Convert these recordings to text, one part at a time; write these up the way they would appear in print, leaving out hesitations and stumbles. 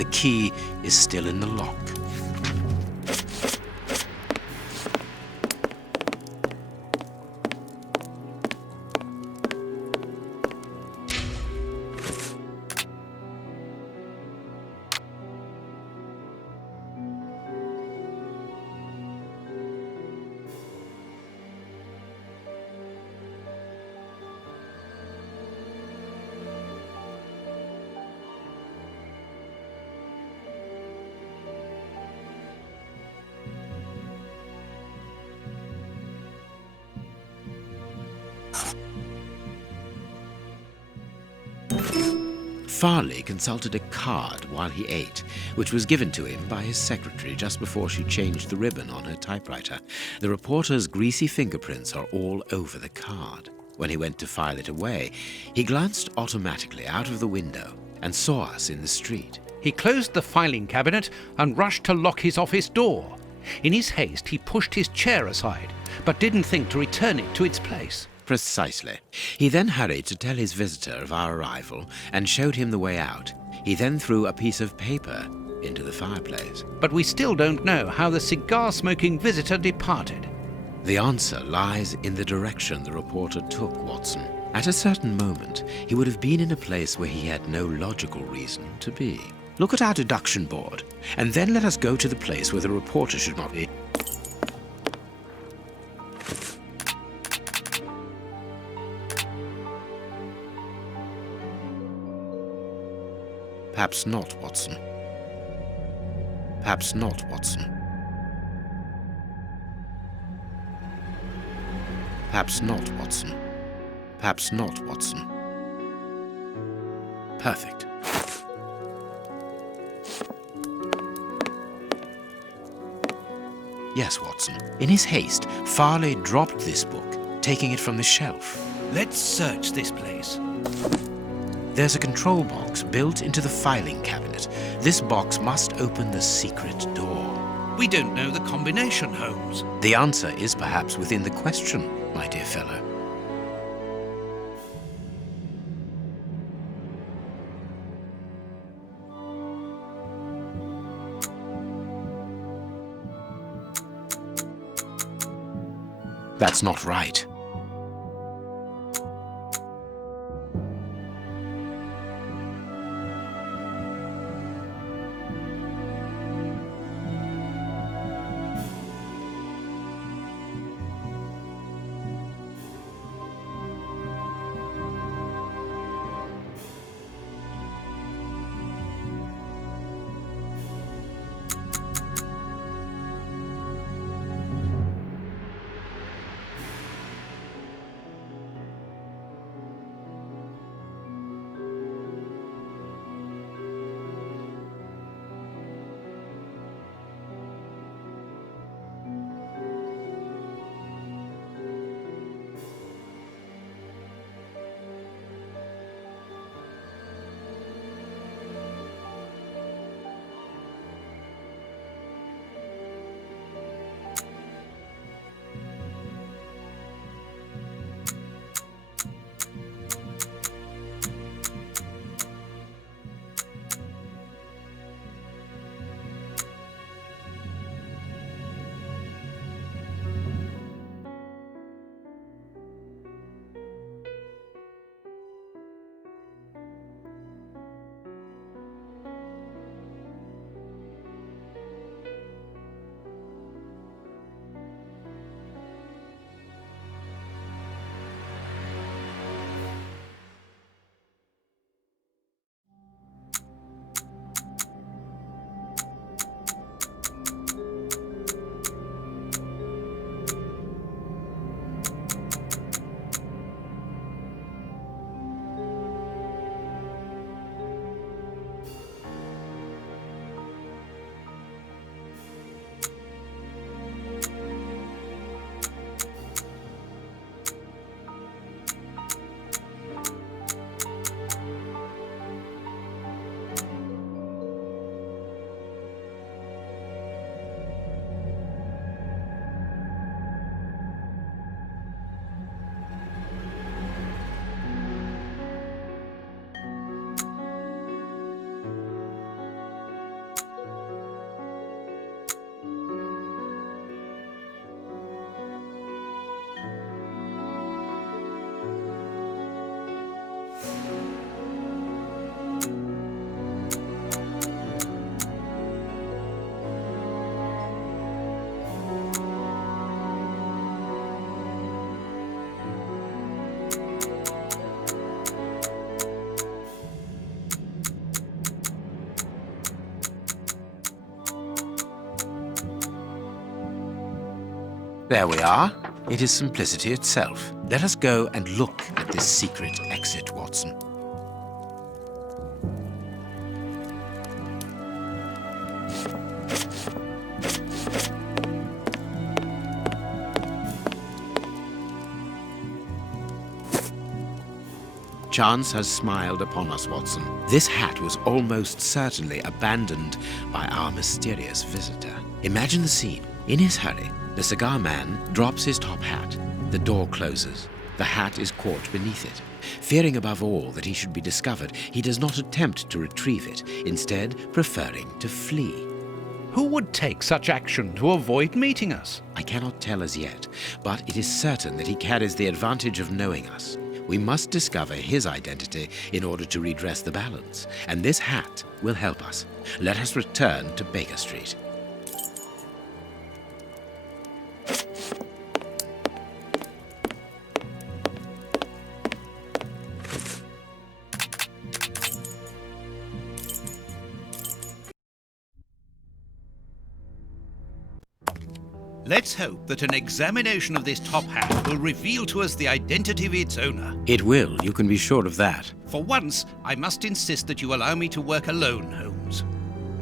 The key is still in the lock. Farley consulted a card while he ate, which was given to him by his secretary just before she changed the ribbon on her typewriter. The reporter's greasy fingerprints are all over the card. When he went to file it away, he glanced automatically out of the window and saw us in the street. He closed the filing cabinet and rushed to lock his office door. In his haste, he pushed his chair aside, but didn't think to return it to its place. Precisely. He then hurried to tell his visitor of our arrival and showed him the way out. He then threw a piece of paper into the fireplace. But we still don't know how the cigar-smoking visitor departed. The answer lies in the direction the reporter took, Watson. At a certain moment, he would have been in a place where he had no logical reason to be. Look at our deduction board, and then let us go to the place where the reporter should not be. Perhaps not, Watson. Perhaps not, Watson. Perhaps not, Watson. Perhaps not, Watson. Perfect. Yes, Watson. In his haste, Farley dropped this book, taking it from the shelf. Let's search this place. There's a control box built into the filing cabinet. This box must open the secret door. We don't know the combination, Holmes. The answer is perhaps within the question, my dear fellow. That's not right. There we are. It is simplicity itself. Let us go and look at this secret exit, Watson. Chance has smiled upon us, Watson. This hat was almost certainly abandoned by our mysterious visitor. Imagine the scene. In his hurry, the cigar man drops his top hat. The door closes. The hat is caught beneath it. Fearing above all that he should be discovered, he does not attempt to retrieve it, instead preferring to flee. Who would take such action to avoid meeting us? I cannot tell as yet, but it is certain that he carries the advantage of knowing us. We must discover his identity in order to redress the balance, and this hat will help us. Let us return to Baker Street. Let's hope that an examination of this top hat will reveal to us the identity of its owner. It will, you can be sure of that. For once, I must insist that you allow me to work alone, Holmes.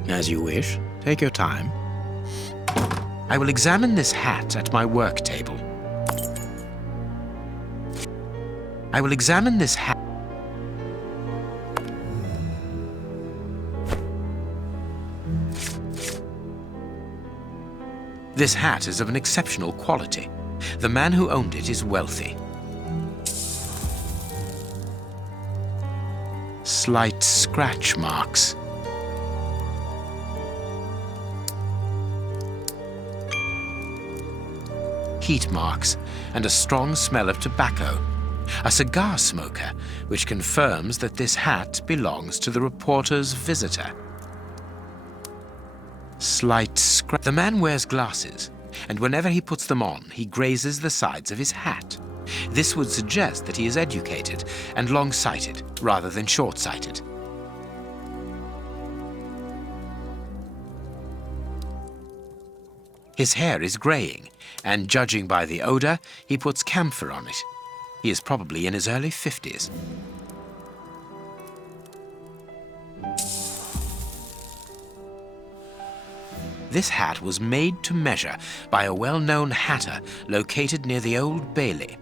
As you wish. Take your time. I will examine this hat at my work table. I will examine this hat. This hat is of an exceptional quality. The man who owned it is wealthy. Slight scratch marks. Heat marks and a strong smell of tobacco. A cigar smoker, which confirms that this hat belongs to the reporter's visitor. Slight scratch. The man wears glasses, and whenever he puts them on, he grazes the sides of his hat. This would suggest that he is educated and long-sighted rather than short-sighted. His hair is graying, and judging by the odor, he puts camphor on it. He is probably in his early 50s. This hat was made to measure by a well-known hatter located near the Old Bailey.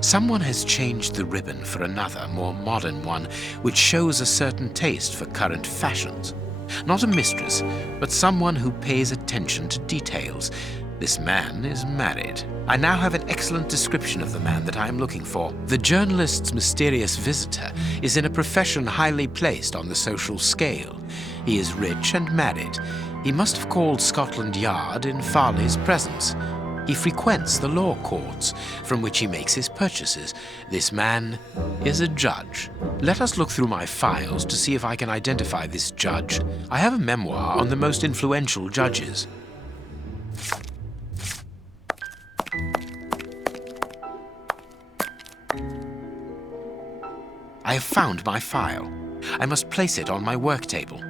Someone has changed the ribbon for another, more modern one, which shows a certain taste for current fashions. Not a mistress, but someone who pays attention to details. This man is married. I now have an excellent description of the man that I am looking for. The journalist's mysterious visitor is in a profession highly placed on the social scale. He is rich and married. He must have called Scotland Yard in Farley's presence. He frequents the law courts, from which he makes his purchases. This man is a judge. Let us look through my files to see if I can identify this judge. I have a memoir on the most influential judges. I have found my file. I must place it on my work table.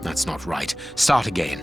That's not right. Start again.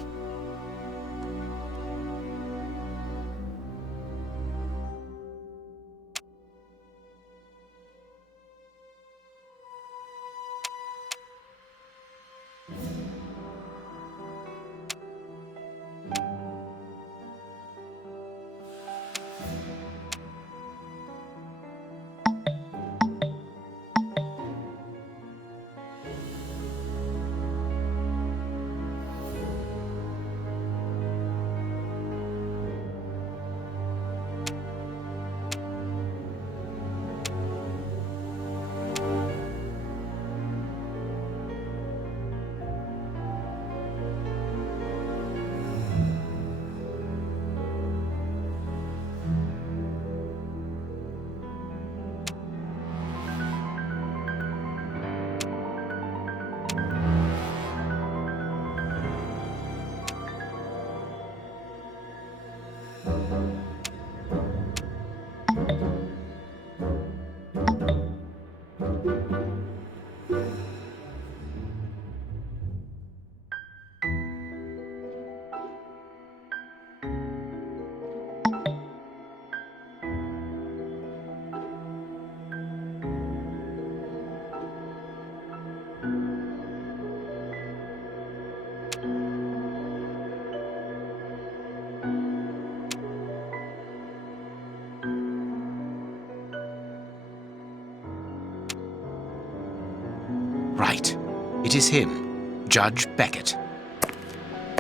It is him, Judge Beckett.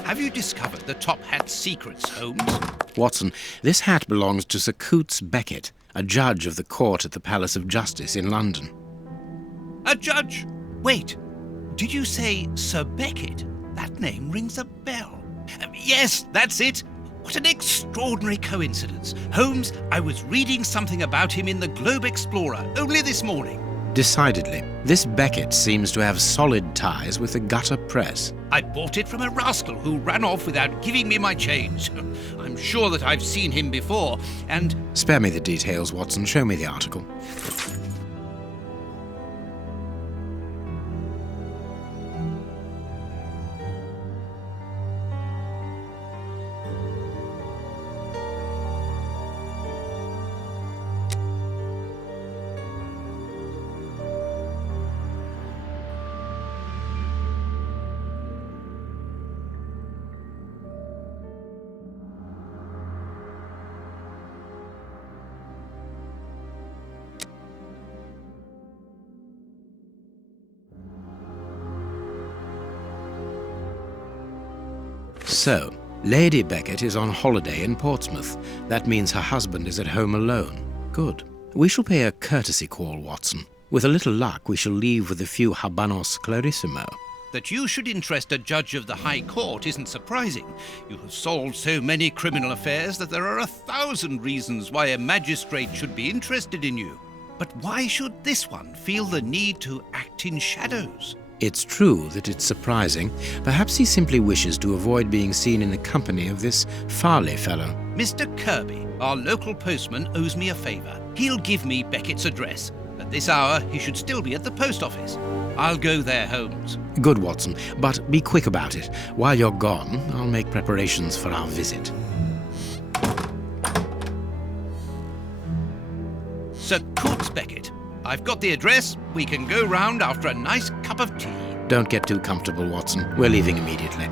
Have you discovered the top hat's secrets, Holmes? Watson, this hat belongs to Sir Coutts Beckett, a judge of the court at the Palace of Justice in London. A judge? Wait, did you say Sir Beckett? That name rings a bell. Yes, that's it. What an extraordinary coincidence. Holmes, I was reading something about him in the Globe Explorer only this morning. Decidedly, this Beckett seems to have solid ties with the gutter press. I bought it from a rascal who ran off without giving me my change. I'm sure that I've seen him before, and... Spare me the details, Watson. Show me the article. So, Lady Beckett is on holiday in Portsmouth. That means her husband is at home alone. Good. We shall pay a courtesy call, Watson. With a little luck, we shall leave with a few habanos clarissimo. That you should interest a judge of the High Court isn't surprising. You have solved so many criminal affairs that there are 1,000 reasons why a magistrate should be interested in you. But why should this one feel the need to act in shadows? It's true that it's surprising. Perhaps he simply wishes to avoid being seen in the company of this Farley fellow. Mr. Kirby, our local postman, owes me a favour. He'll give me Beckett's address. At this hour, he should still be at the post office. I'll go there, Holmes. Good, Watson, but be quick about it. While you're gone, I'll make preparations for our visit. Sir Coutts Beckett. I've got the address. We can go round after a nice cup of tea. Don't get too comfortable, Watson. We're leaving immediately.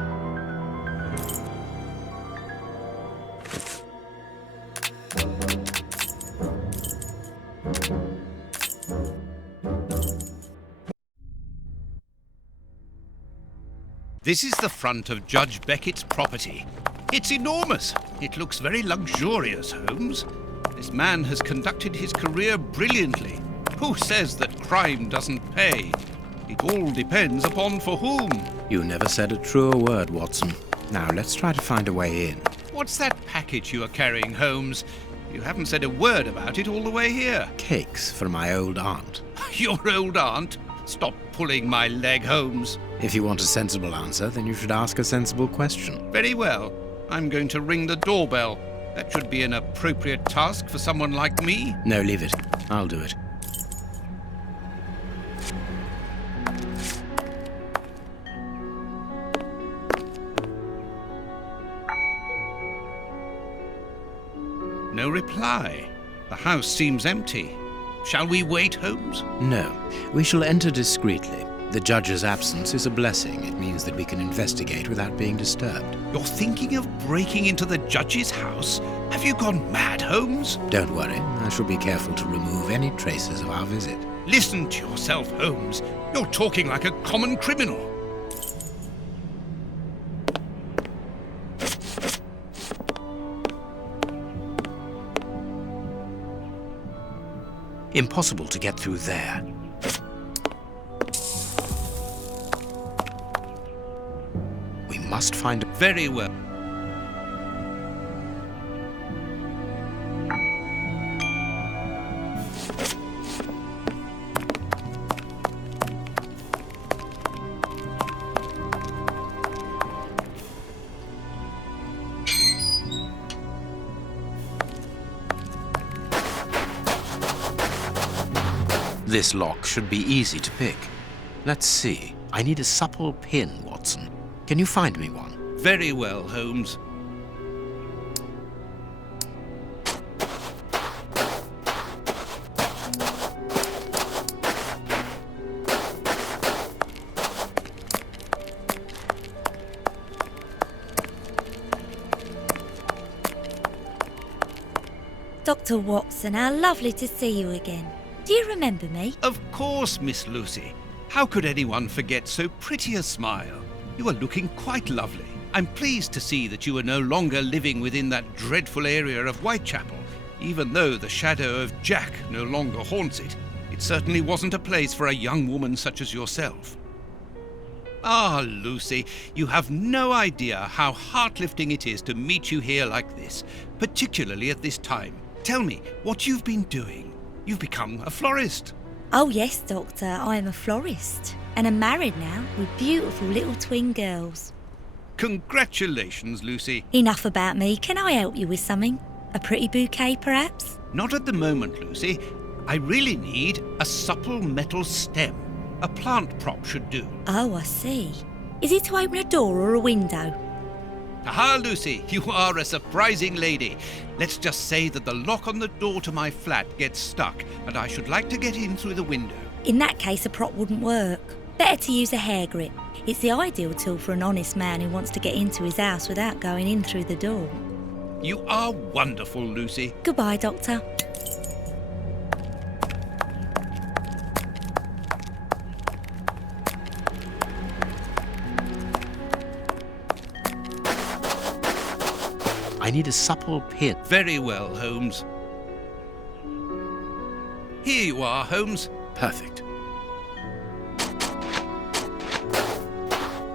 This is the front of Judge Beckett's property. It's enormous. It looks very luxurious, Holmes. This man has conducted his career brilliantly. Who says that crime doesn't pay? It all depends upon for whom. You never said a truer word, Watson. Now, let's try to find a way in. What's that package you are carrying, Holmes? You haven't said a word about it all the way here. Cakes for my old aunt. Your old aunt? Stop pulling my leg, Holmes. If you want a sensible answer, then you should ask a sensible question. Very well. I'm going to ring the doorbell. That should be an appropriate task for someone like me. No, leave it. I'll do it. No reply. The house seems empty. Shall we wait, Holmes? No. We shall enter discreetly. The judge's absence is a blessing. It means that we can investigate without being disturbed. You're thinking of breaking into the judge's house? Have you gone mad, Holmes? Don't worry. I shall be careful to remove any traces of our visit. Listen to yourself, Holmes. You're talking like a common criminal. Impossible to get through there. We must find... Very well. This lock should be easy to pick. Let's see. I need a supple pin, Watson. Can you find me one? Very well, Holmes. Dr. Watson, how lovely to see you again. Do you remember me? Of course, Miss Lucy. How could anyone forget so pretty a smile? You are looking quite lovely. I'm pleased to see that you are no longer living within that dreadful area of Whitechapel, even though the shadow of Jack no longer haunts it. It certainly wasn't a place for a young woman such as yourself. Ah, Lucy, you have no idea how heart-lifting it is to meet you here like this, particularly at this time. Tell me what you've been doing. You've become a florist. Oh yes, Doctor, I am a florist. And I'm married now with beautiful little twin girls. Congratulations, Lucy. Enough about me. Can I help you with something? A pretty bouquet, perhaps? Not at the moment, Lucy. I really need a supple metal stem. A plant prop should do. Oh, I see. Is it to open a door or a window? Aha, Lucy, you are a surprising lady. Let's just say that the lock on the door to my flat gets stuck, and I should like to get in through the window. In that case, a prop wouldn't work. Better to use a hair grip. It's the ideal tool for an honest man who wants to get into his house without going in through the door. You are wonderful, Lucy. Goodbye, Doctor. I need a supple pin. Very well, Holmes. Here you are, Holmes. Perfect.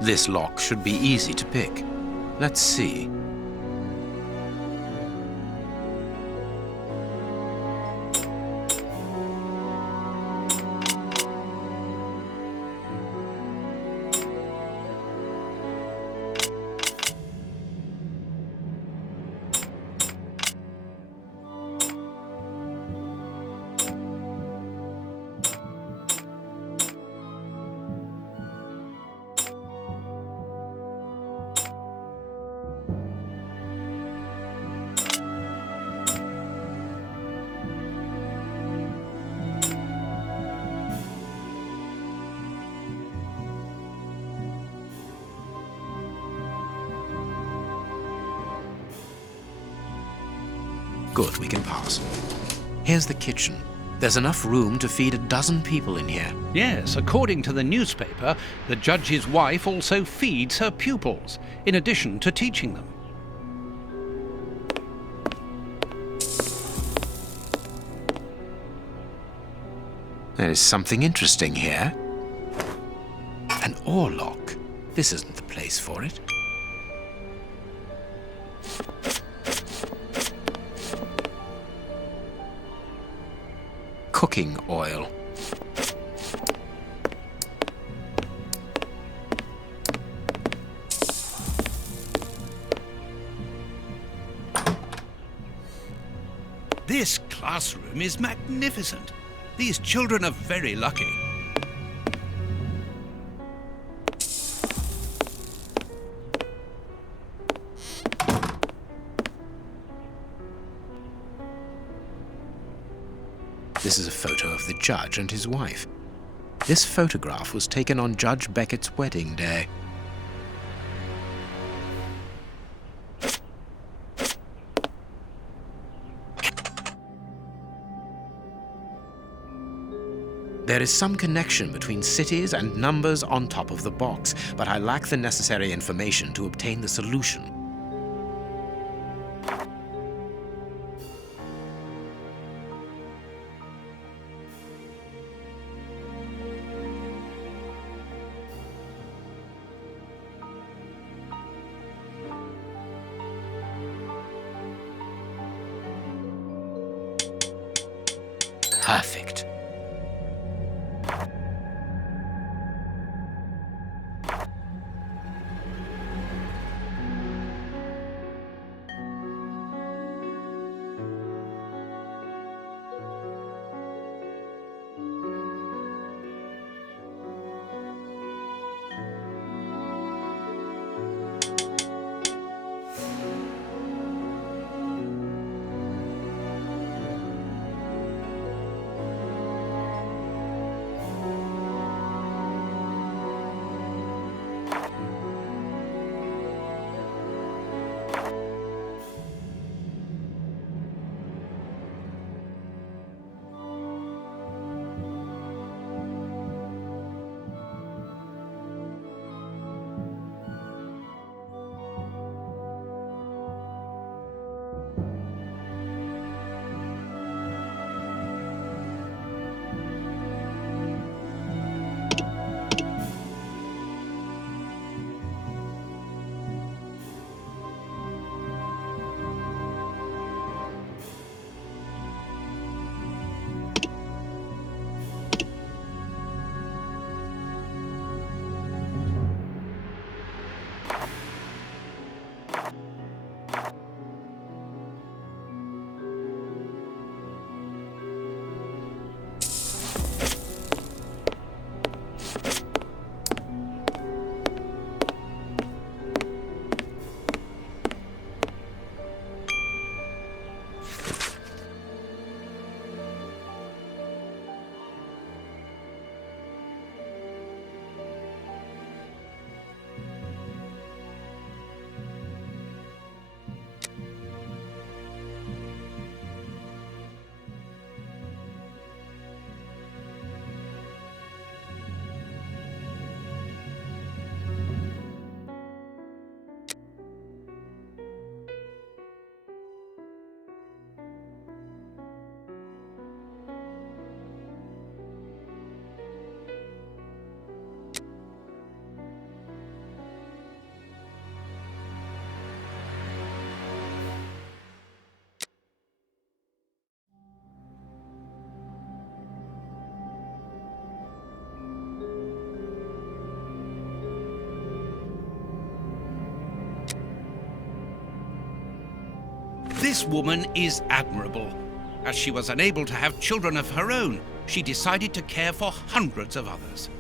This lock should be easy to pick. Let's see. Good, we can pass. Here's the kitchen. There's enough room to feed a dozen people in here. Yes, according to the newspaper, the judge's wife also feeds her pupils, in addition to teaching them. There is something interesting here. An oar lock. This isn't the place for it. Cooking oil. This classroom is magnificent. These children are very lucky. This is a photo of the judge and his wife. This photograph was taken on Judge Beckett's wedding day. There is some connection between cities and numbers on top of the box, but I lack the necessary information to obtain the solution. Perfect. This woman is admirable. As she was unable to have children of her own, she decided to care for hundreds of others.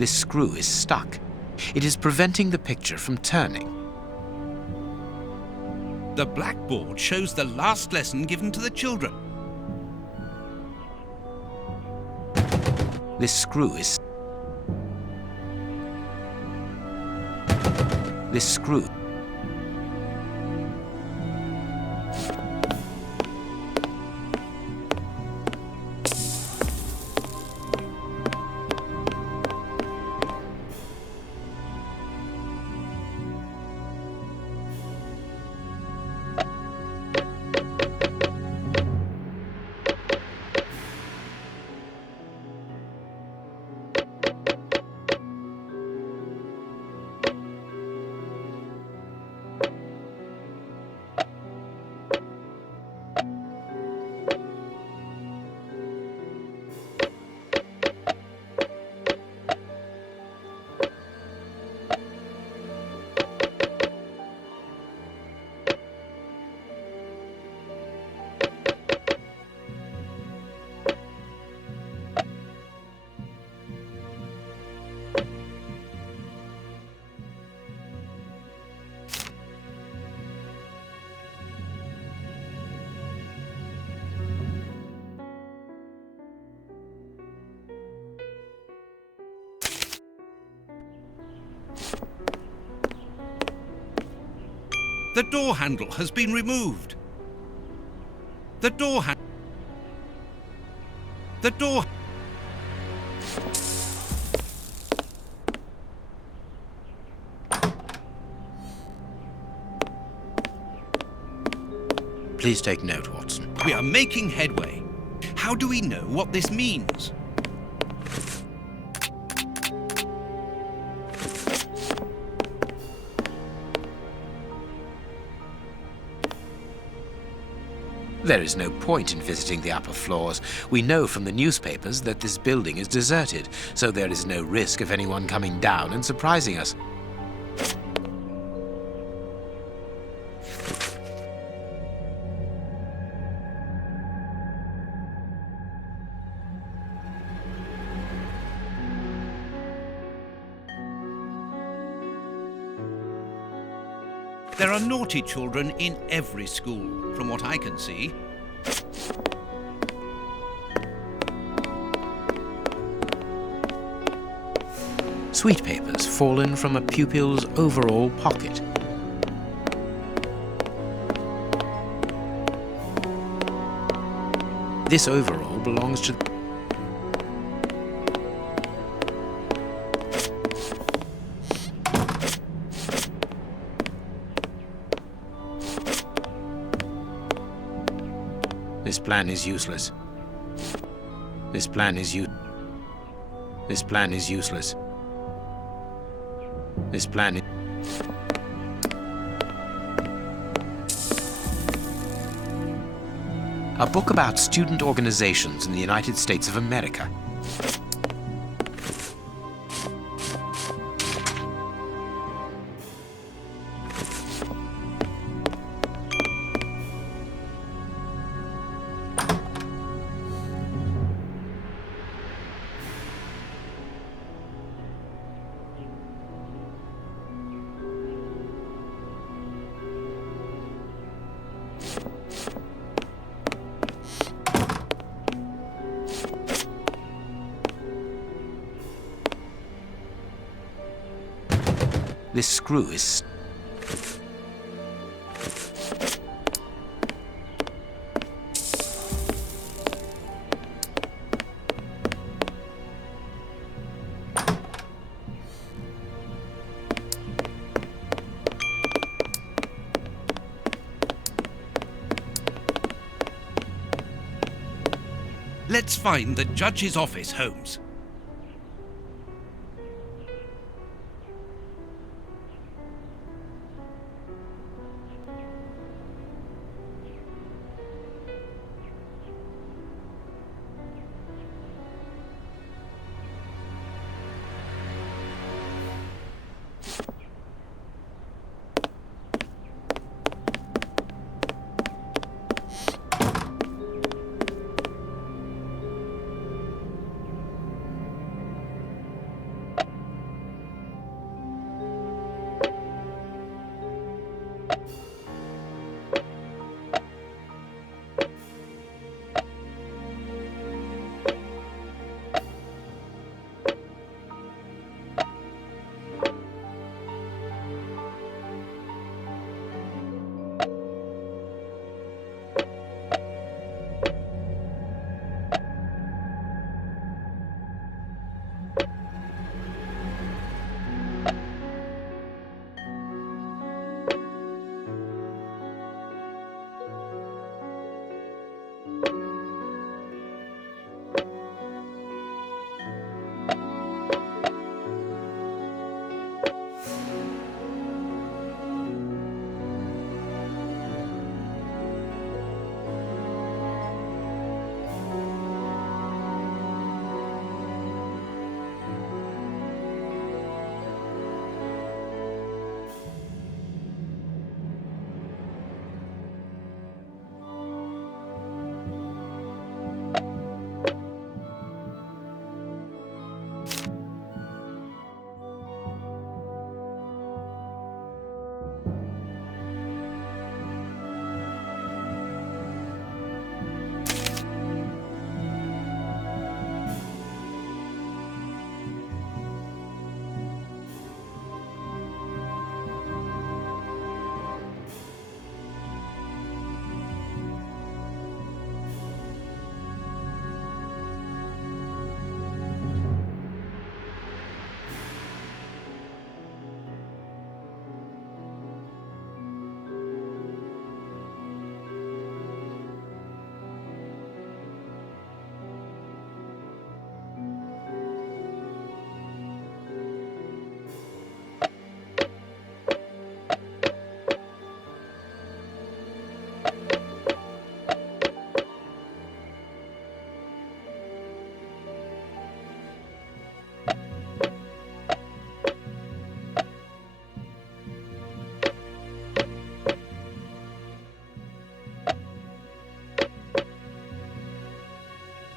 This screw is stuck. It is preventing the picture from turning. The blackboard shows the last lesson given to the children. This screw is... This screw... The door handle has been removed. The door handle... The door... Please take note, Watson. We are making headway. How do we know what this means? There is no point in visiting the upper floors. We know from the newspapers that this building is deserted, so there is no risk of anyone coming down and surprising us. There are naughty children in every school, from what I can see. Sweet papers fallen from a pupil's overall pocket. This overall belongs to... This plan is useless. This plan is useless. This plan is useless. This plan is... A book about student organizations in the United States of America. This screw is... Let's find the judge's office, Holmes.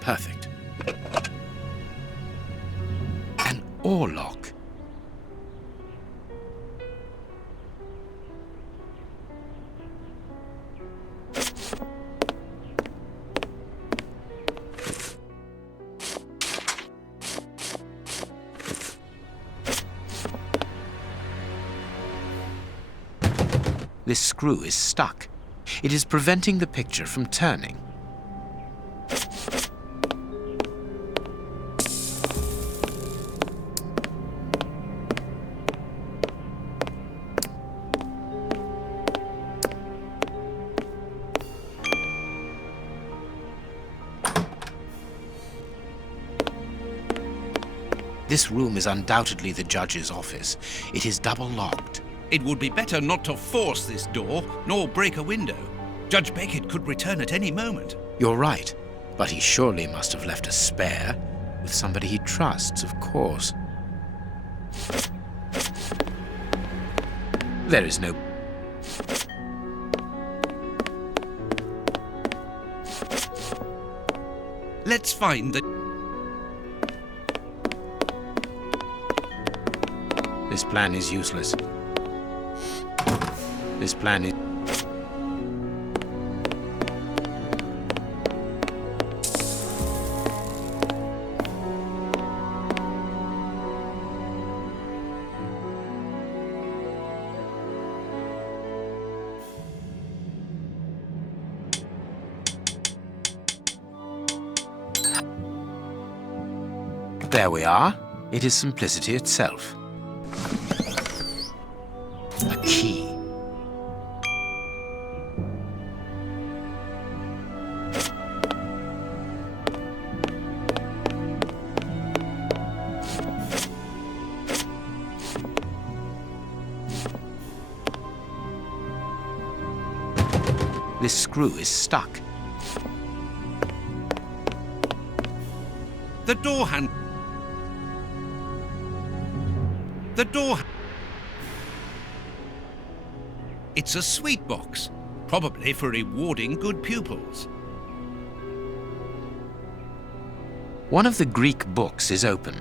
Perfect. An oar lock. This screw is stuck. It is preventing the picture from turning. This room is undoubtedly the judge's office. It is double locked. It would be better not to force this door, nor break a window. Judge Beckett could return at any moment. You're right, but he surely must have left a spare with somebody he trusts, of course. There is no... Let's find the... This plan is useless. This plan is... There we are. It is simplicity itself. A key. This screw is stuck. The door hand. The door. It's a sweet box, probably for rewarding good pupils. One of the Greek books is open.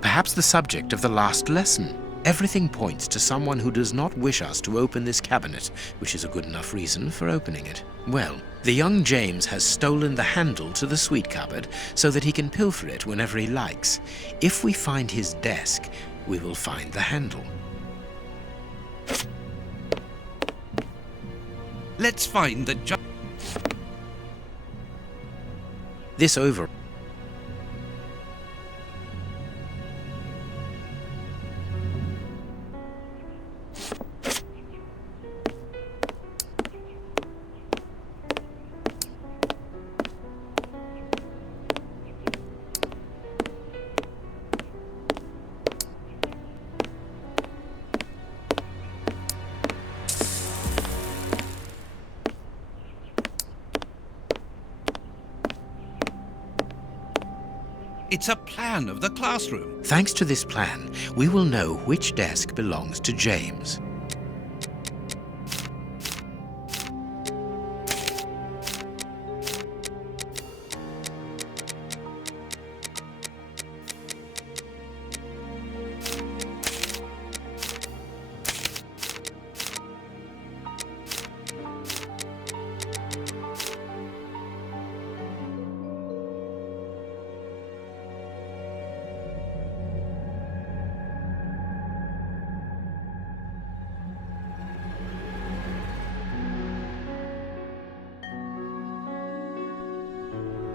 Perhaps the subject of the last lesson. Everything points to someone who does not wish us to open this cabinet, which is a good enough reason for opening it. Well, the young James has stolen the handle to the sweet cupboard so that he can pilfer it whenever he likes. If we find his desk, we will find the handle. Let's find the This over. It's a plan of the classroom. Thanks to this plan, we will know which desk belongs to James.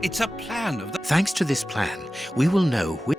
It's a plan of the... Thanks to this plan, we will know which...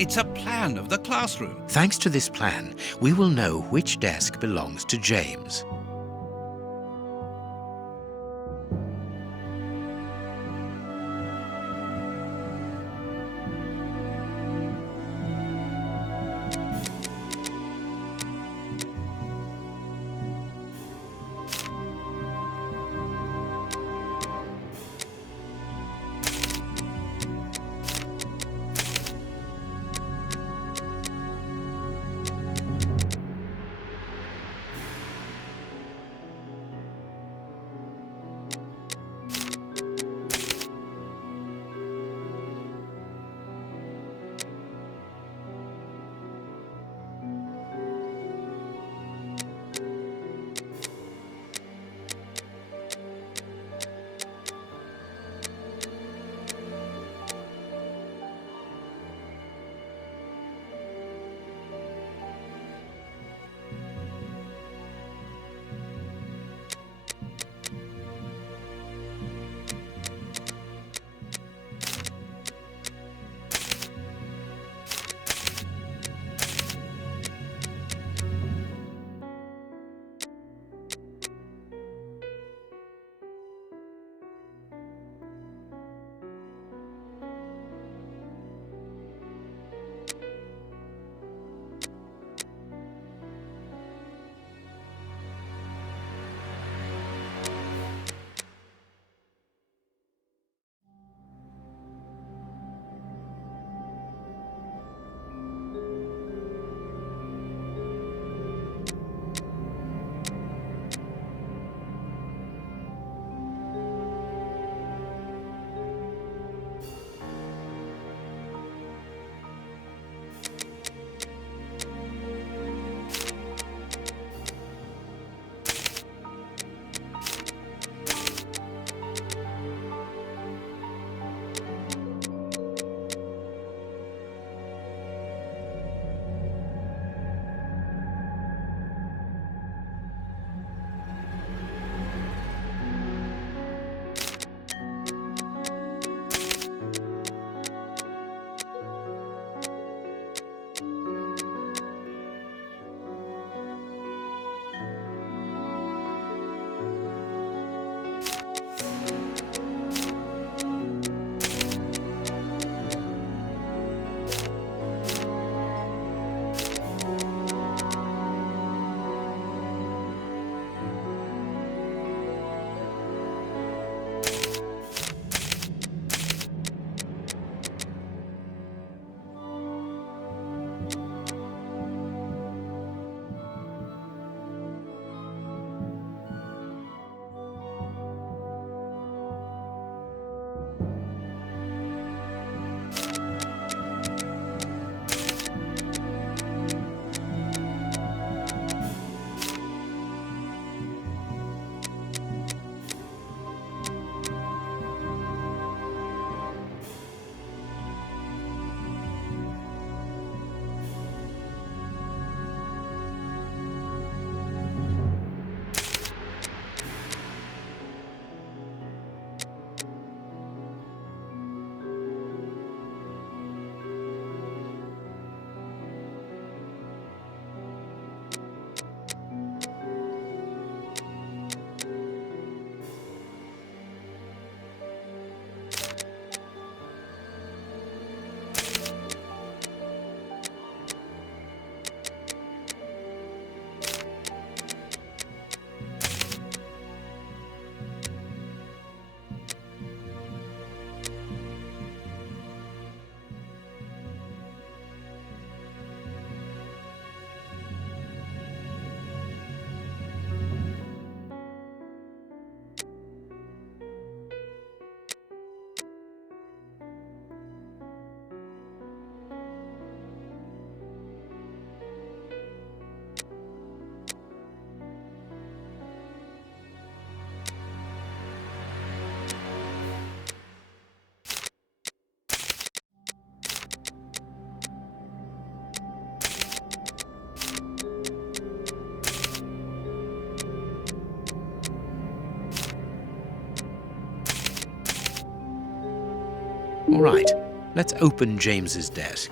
It's a plan of the classroom. Thanks to this plan, we will know which desk belongs to James. All right, let's open James's desk.